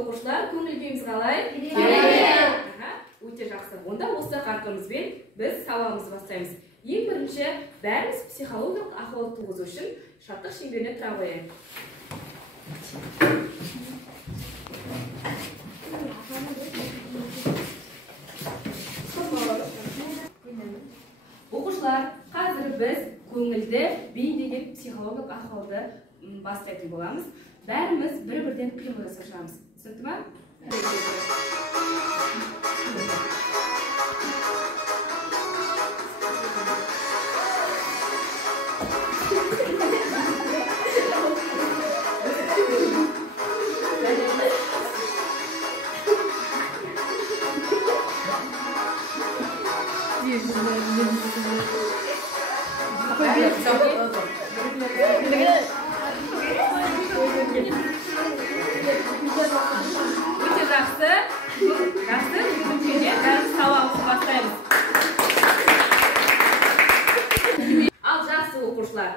оқушылар, көңіл-күйіңіз қалай? Өте жақсы. Онда осы қарқынымызбен біз сабағымызды бастаймыз. Ең бірінші, бәріміз психологиялық ахуал туғызу үшін шаттық шеңберіне тұра қояйық. Оқушылар, қазір біз көңілді бейімдеген психологиялық ахуалды бастайтын боламыз. Бәріміз бір-бірден қимыл жасап шығамыз. Түсінікті ме? Өте жақсы. Сабағымызды бастаймыз. Ал жақсы оқушылар,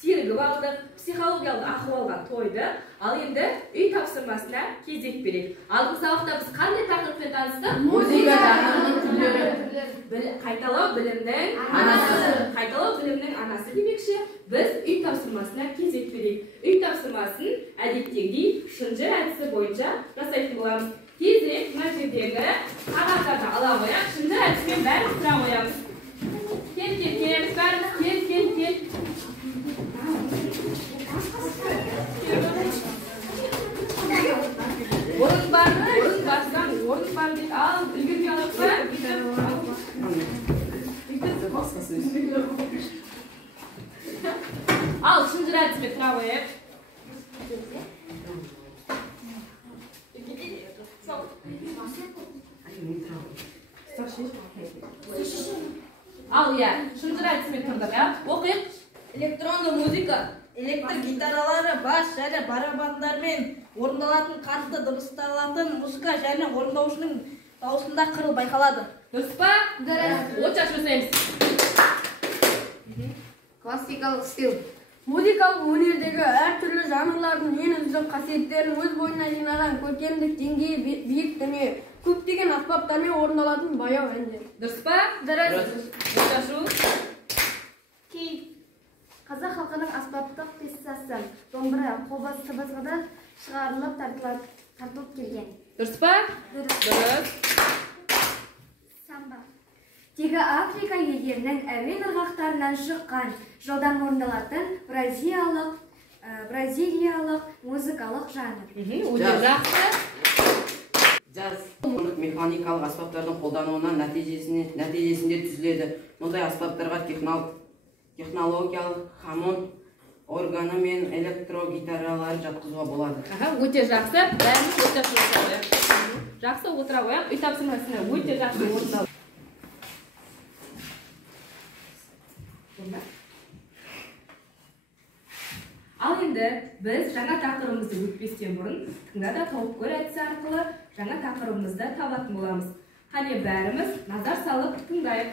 сергіп алдық, психологиялық ахуалға тойды. Ал енді үй тапсырмасына кезек берейік. Алдыңғы сабақта біз қандай тақырыппен таныстық? Музыка танымының түрлері. Қайталау білімнің анасы. Қайталау білімнің анасы демекші, біз үй тапсырмасына кезек берейік. Үй тапсырмасын әдеттегідей шынжыр әдісі бойынша жасайтын боламыз. Тезірек мына жердегі қағаздарды ала қояйық, шынжыр әдісімен бәрін тұра қоямыз. Келеміз бәріміз, кел. Орын бар деп ал, үлгермей алып па? Ал, шынжыр әдісімен тұра қояйық. Ал, шынжыр әдісімен тұрдық, оқиық. Электронды музыка, электр гитаралары, бас және барабандармен орындалатын қатты дыбысталатын музыка және орындаушының дауысында қырыл байқалады. Дұрыс па? От шаш жасаймыз. Классикалық стил. Музыкалық өнердегі әртүрлі жанрлардың ең үздік қасиеттерін өз бойына жинаған көркемдік деңгейі биік дүние, көптеген аспаптармен орындалатын баяу әндер. Дұрыс па? От шашу. Қазақ халқының аспаптық пьесасы домбыра, қобыз, сыбызғыдан шығарылып тартылып келген. Дұрыс па? Дұрыс. Самба. Тегі Африка елдерінің әуен ырғақтарынан шыққан, жылдам орындалатын бразилиялық музыкалық жанр. Өте жақсы. Джаз. Механикалық аспаптардың қолдануынан нәтижесінде түзіледі. Мұндай аспаптарға технологиялық хамон органы мен электрогитаралар жатқызуға болады. Өте жақсы. Бәріміз өте жақсы. Жақсы отыра қояйық. Үй тапсырмасына өте жақсы орындалды. Ал енді біз жаңа тақырыбымызды өтпестен бұрын тыңда тауып көр әдісі арқылы жаңа тақырыбымызды табатын боламыз. Қане бәріміз назар салып тыңдайық.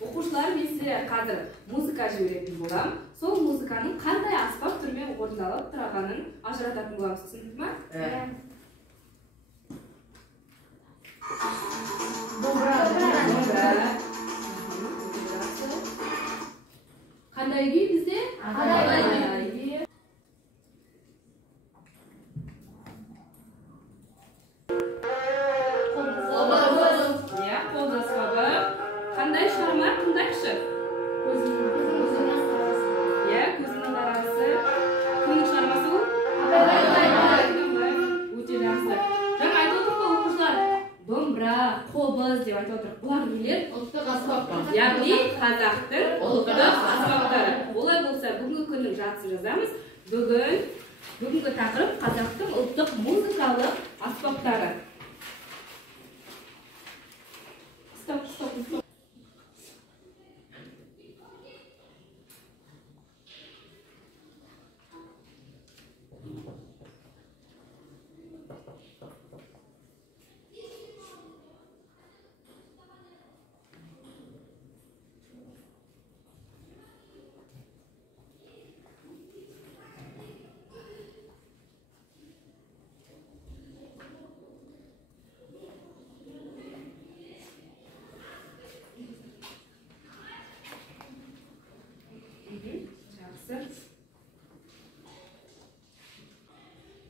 Оқушылар, мен сіздерге қазір музыка жіберетін болам. Сол музыканың қандай аспап түрмен орындалып тұрғанын ажырататын боламыз. Түсіндіңіз ме? Домбыра. Қандай күй бізде? Қандай күй. Қол аспабы. Қандай шығарма? Тыңдайықшы. Көзінің қарасы. Кімнің шығармасы ол? Өте жақсы. Жаңа айтып отырық қой оқушылар. Домбыра, қобыз деп айтып отырық. Бұлар нелер? Ұлттық аспаптар. Яғни қазақтың ұлттық аспаптары. Олай болса, бүгінгі күннің жартысын жазамыз. Бүгінгі тақырып қазақтың ұлттық музыкалық аспаптары. Стоп.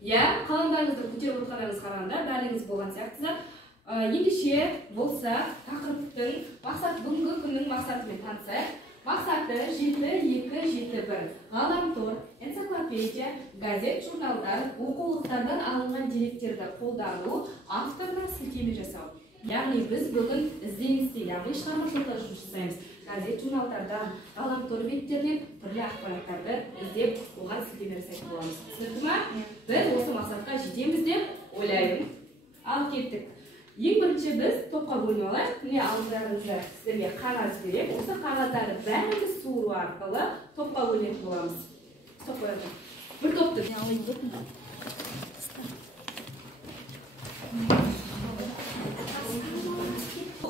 иә, қаламдарыңызды көтеріп отырғандарыңызға қарағанда бәріңіз болған сияқтысыздар. Ендеше болса тақырыптың бүгінгі күннің мақсатымен танысайық. Мақсаты 7.2.7.1 ғаламтор, энциклопедия, газет, журналдар, оқулықтардан алынған деректерді қолдану, авторына сілтеме жасау. Яғни біз бүгін ізденісте, яғни шығармашылықта жұмыс жасаймыз. Газет, журналдардан, ғаламтор беттерінен түрлі ақпараттарды іздеп, оған сілтеме жасайтын боламыз. Түсінікті ме? Біз осы мақсатқа жетеміз деп ойлаймын. Ал кеттік. Ең бірінші біз топқа бөлініп алайық. Міне алдарыңызда сіздерге қағаз берем. Осы қағаздарды бәріміз суыру арқылы топқа бөлінетін боламыз. Топ қояды. Бір топты.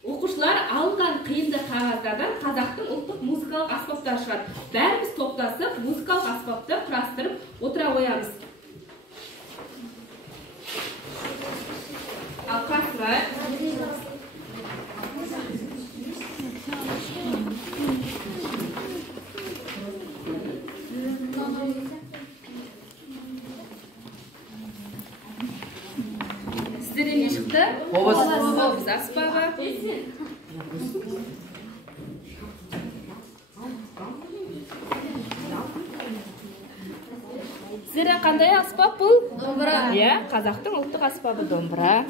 Оқушылар алған қиынды қағаздардан қазақтың ұлттық музыкалық аспаптары шығады. Бәріміз топтасып, музыкалық аспапты құрастырып отыра қоямыз. Ал қарсылай. Сіздерден не шықты? Қобыз аспабы. Сіздерде қандай аспап бұл? Домбыра. Иә, қазақтың ұлттық аспабы домбыра.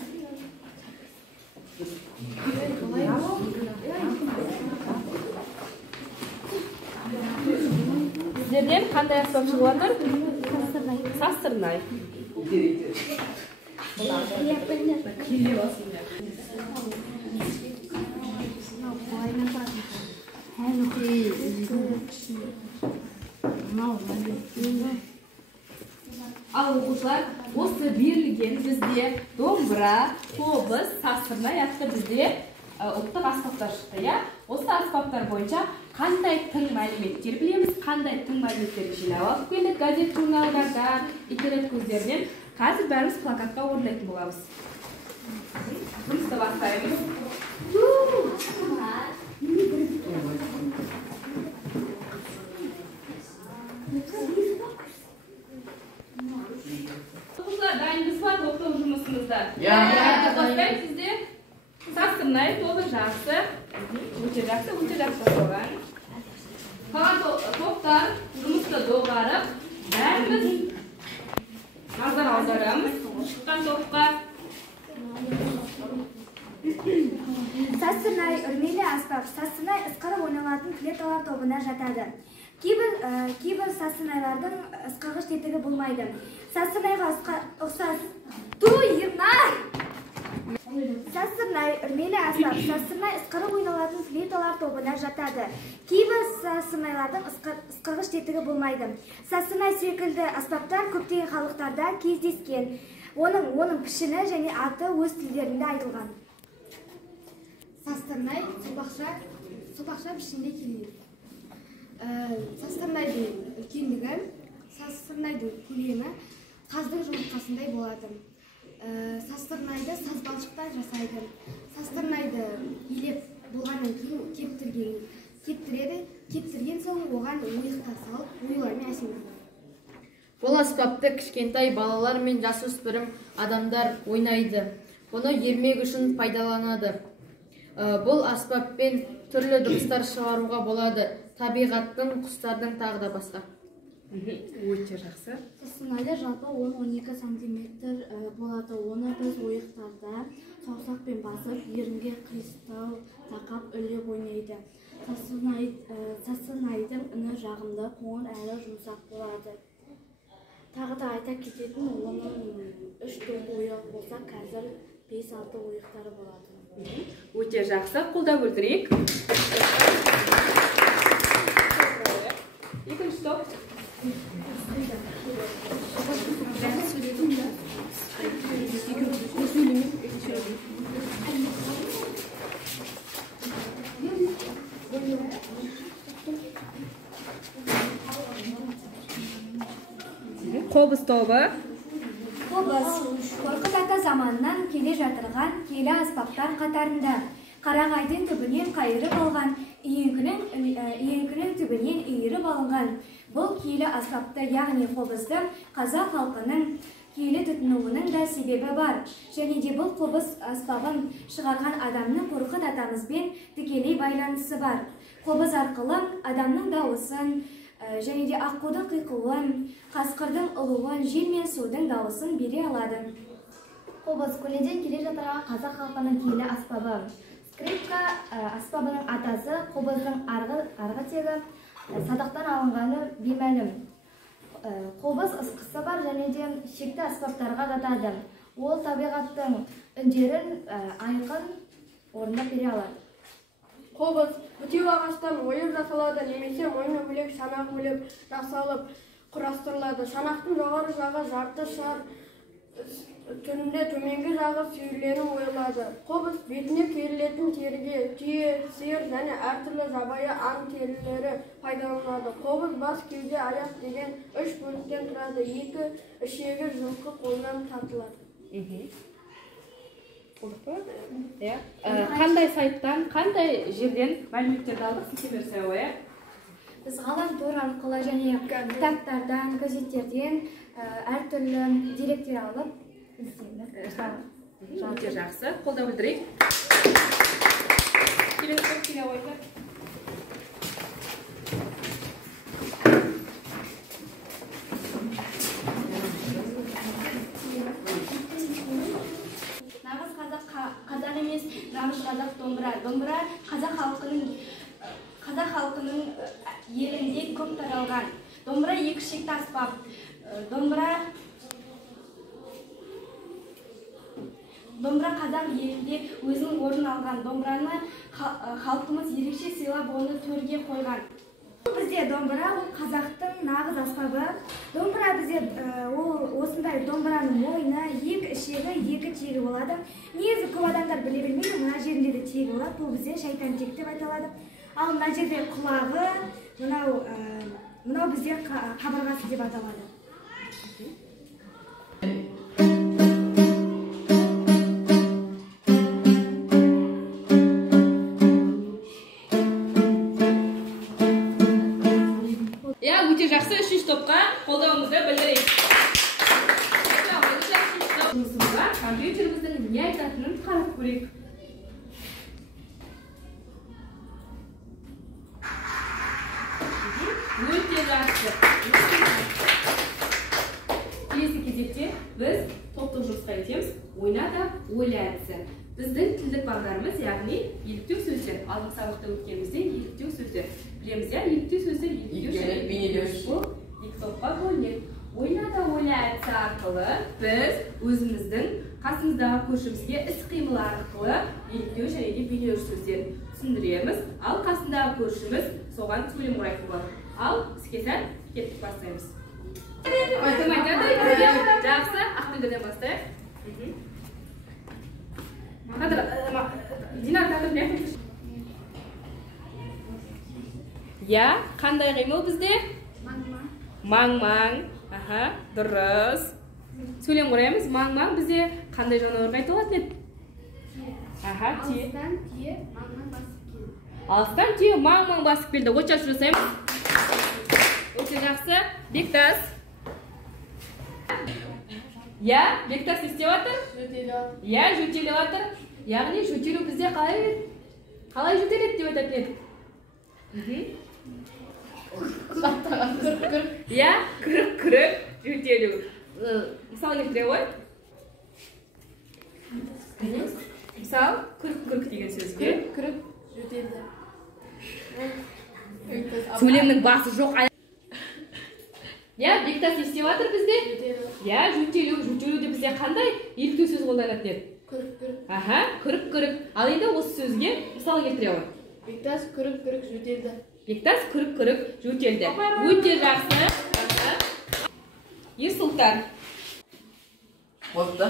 Сіздерден қандай аспап шығып жатыр? Састырнай. Ал оқушылар, осы берілген бізде домбыра, қобыз, састырнай атты бізде ұлттық аспаптар шықты, иә? Осы аспаптар бойынша қандай тың мәліметтер білеміз, қандай тың мәліметтерді жинап алып келдік газет, журналдардан, интернет көздерінен. Қазір бәріміз плакатқа орындайтын боламыз. Жұмысты бастаймыз. Оқушылар, дайынбыз ба топтау жұмысымызда? Бастаймыз сізде. Састырнай тобы жақсы. Өте жақсы болған. Қалған топтар жұмысты доғарып, бәріміз назар аударамыз. Шыққан топқа. Састырнай үрмелі аспап. Састырнай ысқырып ойналатын клеталар тобына жатады. Кейбір састырнайлардың ысқырғыш тетігі болмайды. Састырнайға ұқсас Састырнай үрмелі аспап. Састырнай ысқырып ойналатын флейталар тобына жатады. Кейбір састырнайлардың ысқырғыш тетігі болмайды. Састырнай секілді аспаптар көптеген халықтарда кездескен. Оның пішіні және аты өз тілдерінде айтылған. Састырнай сопақша пішінде келеді. Састырнайдың үлкендігі, састырнайдың көлемі қаздың жұмыртқасындай болады. Састырнайды сазбалшықтан жасайды. Састырнайды елеп болғаннан кейін кептірген соң оған ойықтар салып, оюлармен әсемдейді. Бұл аспапты кішкентай балалар мен жасөспірім адамдар ойнайды. Оны ермек үшін пайдаланады. Бұл аспаппен түрлі дыбыстар шығаруға болады. Табиғаттың, құстардың тағы да басқа. Өте жақсы. Састырнайды жалпы 10-12 сантиметр болады. Оны біз ойықтарда саусақпен басып, ерінге кристалл тақап үлеп ойнайды. Састырнайдың үні жағымды, қоңыр әрі жұмсақ болады. Тағы да айта кететін, оның 3-4 ойық болса, қазір 5-6 ойықтары болады. Өте жақсы, қолдап өлтірейік. Екінші топ. Қобыз тобы. Қобыз Қорқыт ата заманынан келе жатырған киелі аспаптар қатарында. Қарағайдың түбінен қайырып алған, үйеңкінің түбінен үйіріп алынған. Бұл киелі аспапты, яғни қобызды қазақ халқының киелі тұтынуының да себебі бар. Және де бұл қобыз аспабын шығарған адамның Қорқыт атамызбен тікелей байланысы бар. Қобыз арқылы адамның дауысын, және де аққудың қиқуын, қасқырдың ұлуын, жел мен судың дауысын бере алады. Қобыз көнеден келе жатырған қазақ халқының киелі аспабы. Скрипка аспабының атасы, қобыздың арғы тегі садақтан алынғаны беймәлім. Қобыз ысқысы бар және де шекті аспаптарға жатады. Ол табиғаттың үндерін айқын орындап бере алады. Қобыз бүтеу ағаштан ойып жасалады, немесе мойны бөлек, шанағы бөлек жасалып құрастырылады. Шанақтың жоғары жағы жарты шар түрінде, төменгі жағы сүйірленіп ойылады. Қобыз бетіне керілетін теріге түйе, сиыр және әртүрлі жабайы аң терілері пайдаланылады. Қобыз бас, кеуде, аяқ деген 3 бөліктен тұрады. 2 ішегі жылқы қолынан тартылады. Қандай сайттан, қандай жерден мәліметтерді алдық, сілтеме жасай. Біз ғаламтор арқылы және кітаптардан, газеттерден әртүрлі деректер алып Өте жақсы, қолда білдірейік. Келе ойды. Нағыз қазақ емес, нағыз қазақ домбыра. Домбыра қазақ халқының елінде көп таралған. Домбыра екі шекті аспап. Домбыра қазақ елінде өзінің орнын алған. Домбыраны халқымыз ерекше сыйлап, оны төрге қойған. Бізде домбыра ол қазақтың нағыз аспабы. Домбыра бізде осындай домбыраның мойны, екі ішегі, екі тегі болады. Негізі көп адамдар біле бермейді, мына жерінде де тегі болады. Бұл бізде шайтан тек деп айтылады. Ал мына жерде құлағы, мынау бізде қабырғасы деп аталады. Өте жақсы, үшінші топқа қолдауымызды білдірейік. Жұмысымызға компьютеріміздің не айтатынын қарап көрейік. Өте жақсы. Келесі кезекте біз топтық жұмысқа етеміз. Ойна да ойла әдісі. Біздің тілдік бағдарымыз, яғни еліктеу сөздер. Алдыңғы сабақта өткенімізде еліктеу сөздер. Білеміз, еліктеу сөздер, бұл екі топқа бөлінеді. Ойна да ойла әдісі арқылы біз өзіміздің қасымыздағы көршімізге іс-қимыл арқылы еліктеу және де бейнелеу сөздерін түсіндіреміз. Ал қасындағы көршіміз соған сөйлем құрайтын болады. Ал іске сәл кеттік бастаймыз. Жақсы, Ақтөбеден бастайық. Динар тағып не қылды? Қандай қимыл бізде? Маң-маң. Дұрыс. Сөйлем құраймыз. Маң-маң бізде қандай жануарға айтылатын еді? Алыстан түйе маң-маң басып келді. Алыстан түйе маң-маң басып келді. Отшашы жасаймыз. Өте жақсы. Бектас. Бектас не істеп жатыр? Жөтеліп жатыр. Яғни жөтелу бізде қалай жөтеледі деп айтатын едік? Күрік жөтелу. Мысал келтіре ғой. Мысал, күрік деген сөзге. Күрік жөтелді. Сөйлемнің басы жоқ. Бектас не істеп жатыр бізде? Жөтелу де бізде қандай еліктеу сөз қолданатын еді? Күрік. Ал енді осы сөзге мысал келтіре ғой. Бектас күрік жөтелді. Бектас күрік жөтелді. Өте жақсы. Ерсұлтан. Болды.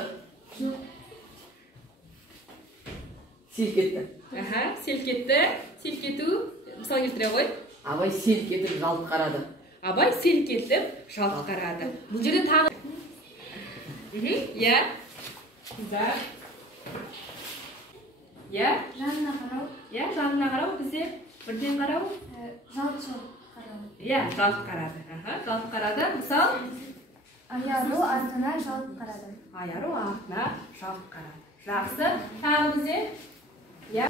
Селкетті. Селкету. Мысал келтіре ғой. Абай селкетіп жалт қарады. Абай селкетіп жалт қарады. Бұл жерде тағы. Жанына қарау. Жанына қарау бізде бірден қарау. Жалт қарау. Жалт қарады. Жалт қарады. Мысал. Аяру артына жалт қарады. Аяру артына жалт қарады. Жақсы. Тағы бізде? Я?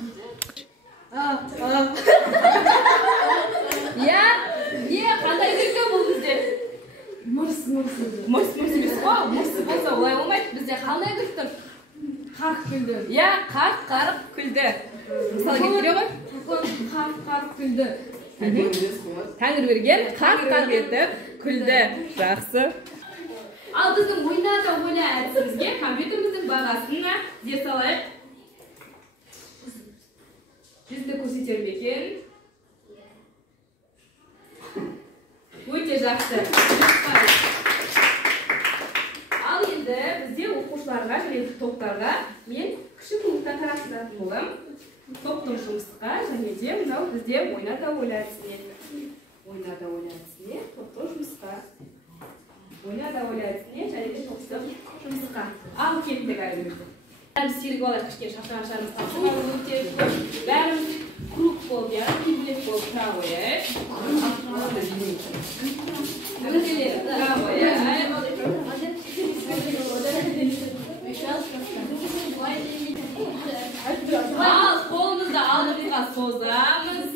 Я? Не, қандай күлкі бұл бізде? Мұрс емес қой. Мұрс болса олай болмайды. Бізде қандай күлкі тұр? Қарқ күлді. Я, қарқ күлді. Мысалы келтіре ғой? Қарқ күлді. Тәңір берген қарқ етіп күлді. Жақсы. Ал біздің ойнада ойна әдісімізге компьютеріміздің бағасына зер салайық. Бізді көрсетер ме екен? Өте жақсы. Ал енді бізде оқушыларға және топтарға мен кіші пункттан тарататын боламын. Топтың жұмысқа және де мынау бізде ойнада ойна әдісіне. Ойнада ойна әдісіне, топтың жұмысқа. Ойнада ойна әдісіне және де топтың жұмысқа. Ал кеттік әлемізді. Бәріміз серік алайық, кішкене шашырымыз тапсырмалы өтеді. Бәріміз круг болып, киблет болып тұра қояйық. Тұра қояйық. Ал қолымызды алдымызға созамыз.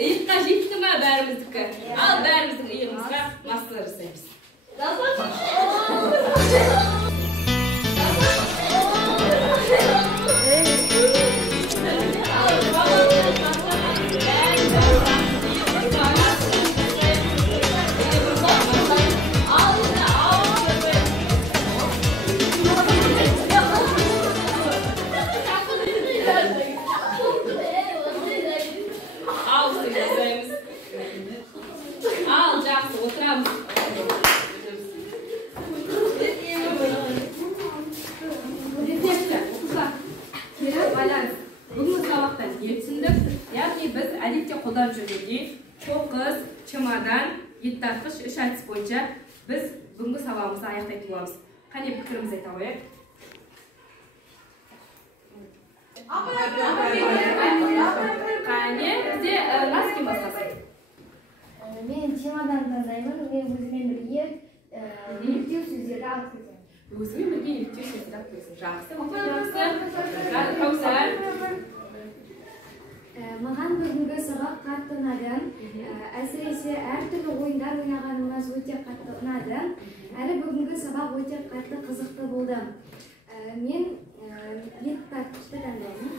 Иыққа жетті ма бәріміздікі? Ал бәріміздің иығымызға массаж жасаймыз. Ал жақсы, отырамыз. Бүгінгі сабақтан не түсіндік? Яғни біз әдетте қолданып жүргендей қоқыс, чемодан, еттартқыш үш әдіс бойынша біз бүгінгі сабағымызды аяқтайтын боламыз. Қане пікірімізді айта қояйық. Қане бізде Назкин бастасын. Мен темадан таңдаймын, мен өзімен бірге еліктеу сөздерді алып кетемін. Өзімен бірге еліктеу сөздерді алып кетесің. Жақсы. Каусар. Маған бүгінгі сабақ қатты ұнады. Әсіресе әртүрлі ойындар ойнағанымыз өте қатты ұнады. Әрі бүгінгі сабақ өте қатты қызықты болды. Мен ет тартқышты таңдаймын.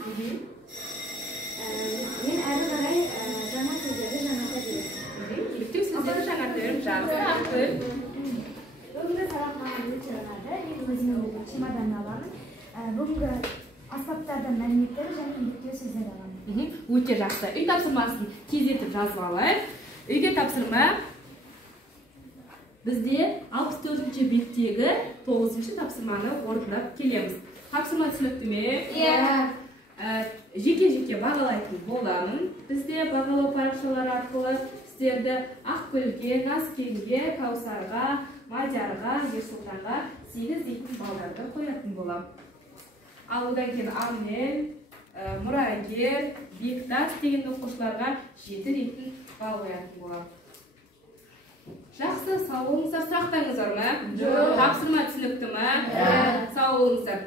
Мен әрі қарай жаңа сөздерді жаңарта беремін. Еліктеу сөздерді жаңартырым. Жақсы. Бүгінгі сабақ маған өте ұнады. Мен өзіме чемодан аламын. Бүгінгі аспаптардан мәліметтер және еліктеу сөздер аламын. Өте жақсы. Үй тапсырмасын тездетіп жазып алайық. Үйге тапсырма бізде 64-ші беттегі 9-ші тапсырманы орындап келеміз. Тапсырма түсінікті ме? Жеке-жеке бағалайтын боламын. Бізде бағалау парақшалары арқылы сіздерді Ақгүлге, Наскенге, Каусарға, Мадиарға, Ерсұлтанға 8 дейтін балдарды қоятын болам. Ал одан кейін Амнен, Мұрагер, Бектас деген оқушыларға 7 дейтін бал қоятын болам. Жақсы, сау болыңыздар. Сұрақтарыңыздар ма? Тапсырма түсінікті ме? Сау болыңыздар.